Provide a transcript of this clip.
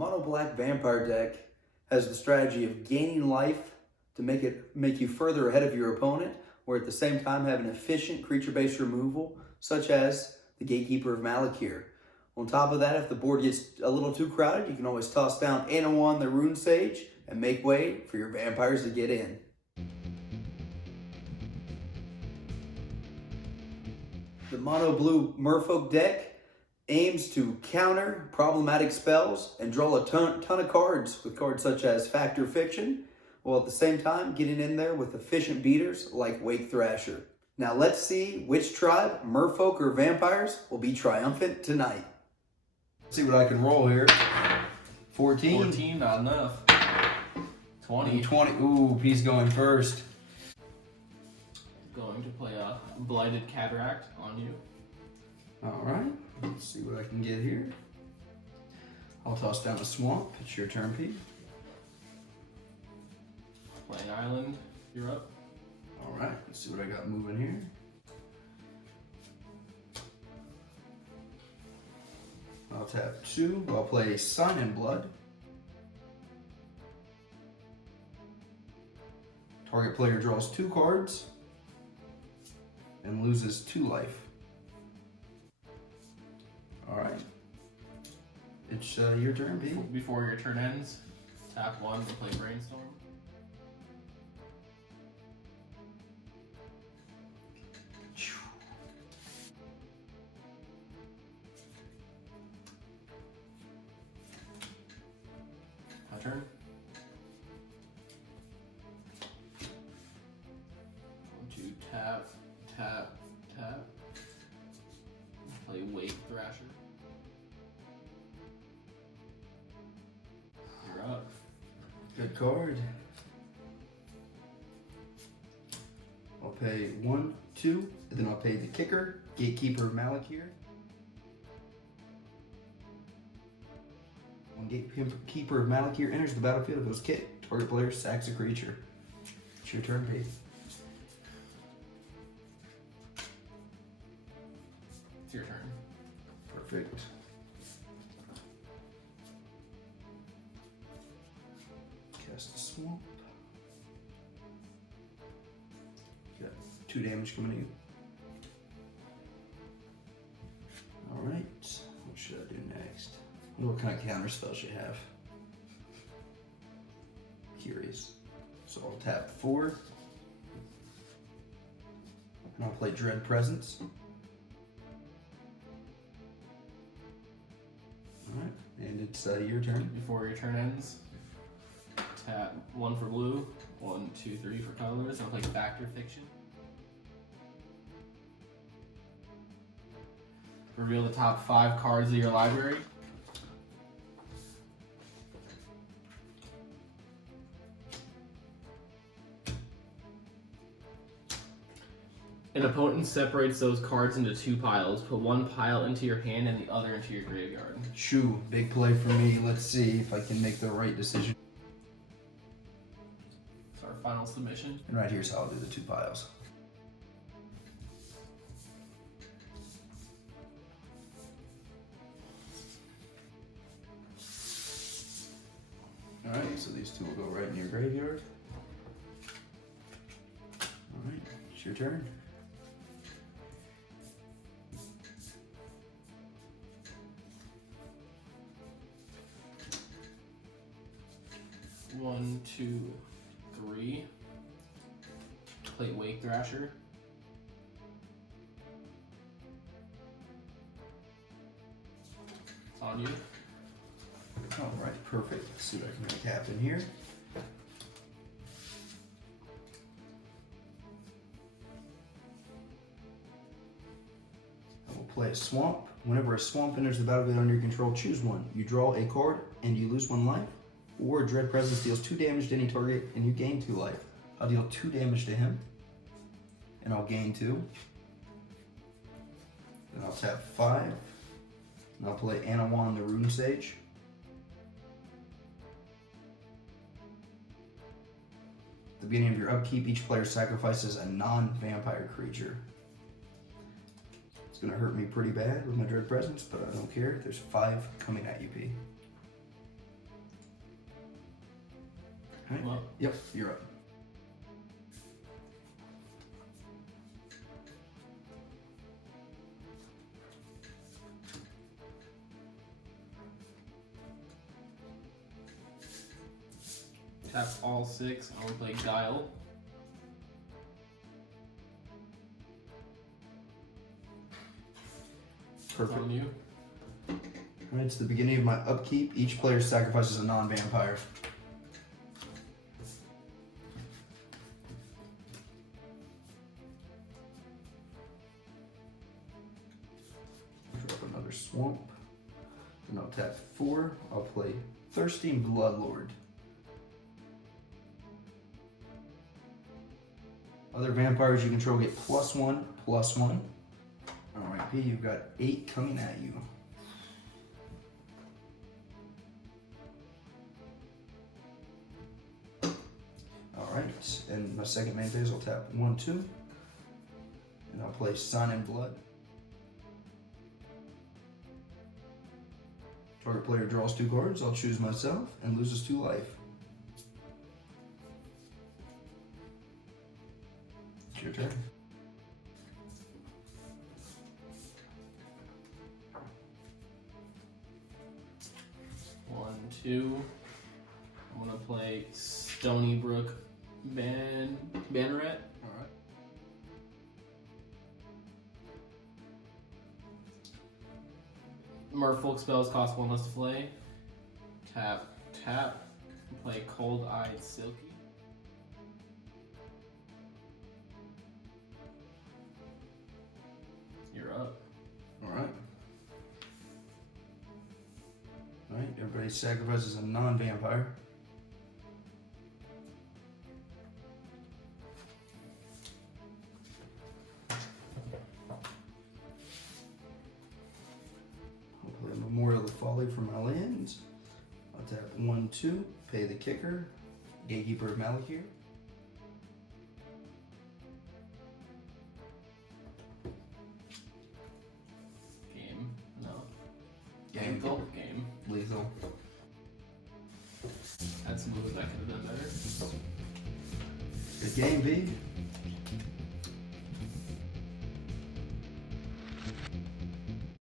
mono black vampire deck has the strategy of gaining life to make you further ahead of your opponent, or at the same time have an efficient creature-based removal, such as the Gatekeeper of Malakir. On top of that, if the board gets a little too crowded, you can always toss down Anawan the Rune Sage and make way for your vampires to get in. The mono blue Merfolk deck aims to counter problematic spells and draw a ton of cards with cards such as Factor Fiction, while at the same time getting in there with efficient beaters like Wake Thrasher. Now let's see which tribe, Merfolk or vampires, will be triumphant tonight. Let's see what I can roll here. 14. 14, not enough. 20. 20. Ooh, he's going first. Going to play a Blighted Cataract on you. All right, let's see what I can get here. I'll toss down a swamp. It's your turn, Pete. Playing Island, you're up. All right, let's see what I got moving here. I'll tap 2. I'll play Sign in Blood. Target player draws 2 cards and loses 2 life. All right, it's your turn, Pete. Before your turn ends, tap 1 and play Brainstorm. My turn. Going to tap, tap, tap. Play Wake Thrasher. You're up. Good card. I'll pay 1, 2, and then I'll pay the kicker, Gatekeeper of Malakir. When Gatekeeper of Malakir enters the battlefield, if it was kicked, target player sacks a creature. It's your turn, Pete. It's your turn. Perfect. Cast a swamp. Got 2 damage coming in. Alright, what should I do next? I wonder what kind of counter spells you have. Curious. So I'll tap 4. And I'll play Dread Presence. Alright, and it's your turn. Before your turn ends, tap 1 for blue, 1, 2, 3 for colors. I'll play Factor Fiction. Reveal the top 5 cards of your library. An opponent separates those cards into 2 piles. Put 1 pile into your hand and the other into your graveyard. Shoo, big play for me. Let's see if I can make the right decision. It's our final submission. And right here's how I'll do the 2 piles. Alright, so these 2 will go right in your graveyard. Alright, it's your turn. One, 2, 3. Play Wake Thrasher. It's on you. Alright, perfect. Let's see what I can make happen here. I will play a swamp. Whenever a swamp enters the battlefield under your control, choose 1. You draw a card and you lose 1 life. Or Dread Presence deals 2 damage to any target and you gain 2 life. I'll deal 2 damage to him. And I'll gain 2. Then I'll tap 5. And I'll play Anawan the Rune Sage. At the beginning of your upkeep, each player sacrifices a non-vampire creature. It's gonna hurt me pretty bad with my Dread Presence, but I don't care. There's 5 coming at you, P. Right. Well, Yep, you're up. tap all 6. I will play Guile. Perfect. On you. Alright, it's the beginning of my upkeep. Each player sacrifices a non-vampire. Drop another swamp. And I'll tap 4. I'll play Thirsting Bloodlord. Other vampires you control get +1/+1. Alright, P, you've got 8 coming at you. Alright, and my second main phase, I'll tap 1/2. And I'll play Sun and Blood. Target player draws 2 cards, I'll choose myself, and loses 2 life. It's your turn. One, 2. I want to play Stony Brook Banneret. Alright. Merfolk spells cost 1 less to play. Tap, tap. Play Cold Eyed Silky. You're up. Alright. Alright, everybody sacrifices a non-vampire. I'll play Memorial of Folly for my lands. I'll tap 1/2, pay the kicker, Gatekeeper of Malakir. Game. No. Game. Lethal. Game. Lethal. That's a move that could have done better. Good game, B.